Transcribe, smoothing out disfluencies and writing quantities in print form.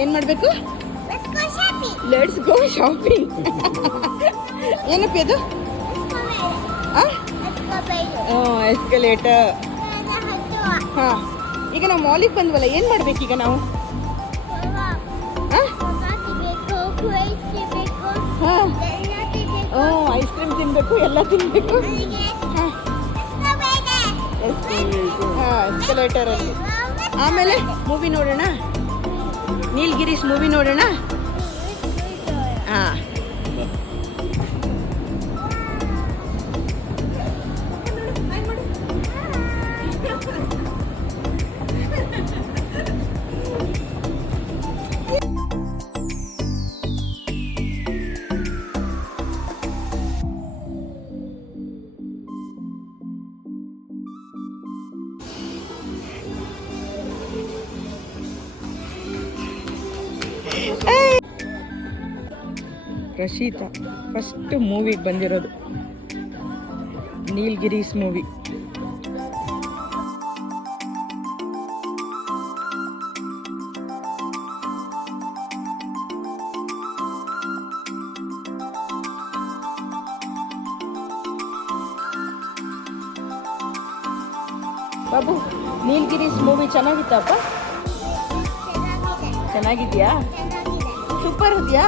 ಏನು ಮಾಡಬೇಕು? Let's go shopping. ಏನಪ್ಪಿ ಅದು? ಎಸ್ಕಲೇಟರ್. ಹಾಂ, ಈಗ ನಾವು ಮಾಲಿಗೆ ಬಂದ್ವಲ್ಲ, ಏನು ಮಾಡ್ಬೇಕೀಗ ನಾವು? ಹಾಂ, ಐಸ್ ಕ್ರೀಮ್ ತಿನ್ನಬೇಕು, ಎಲ್ಲ ತಿನ್ನಬೇಕು. ಹಾಂ, ಎಸ್ಕಲೇಟರಲ್ಲಿ. ಆಮೇಲೆ ಮೂವಿ ನೋಡೋಣ, ನೀಲ್ಗಿರೀಸ್ ಮೂವಿ ನೋಡೋಣ. ಹಾಂ, ರಶೀತಾ ಫಸ್ಟ್ ಮೂವಿಗೆ ಬಂದಿರೋದು, ನೀಲ್ಗಿರೀಸ್ ಮೂವಿ. ಬಾಬು, ನೀಲ್ಗಿರೀಸ್ ಮೂವಿ ಚೆನ್ನಾಗಿತ್ತಪ್ಪ? ಚೆನ್ನಾಗಿದ್ಯಾ? ಸೂಪರ್ ಇದೆಯಾ?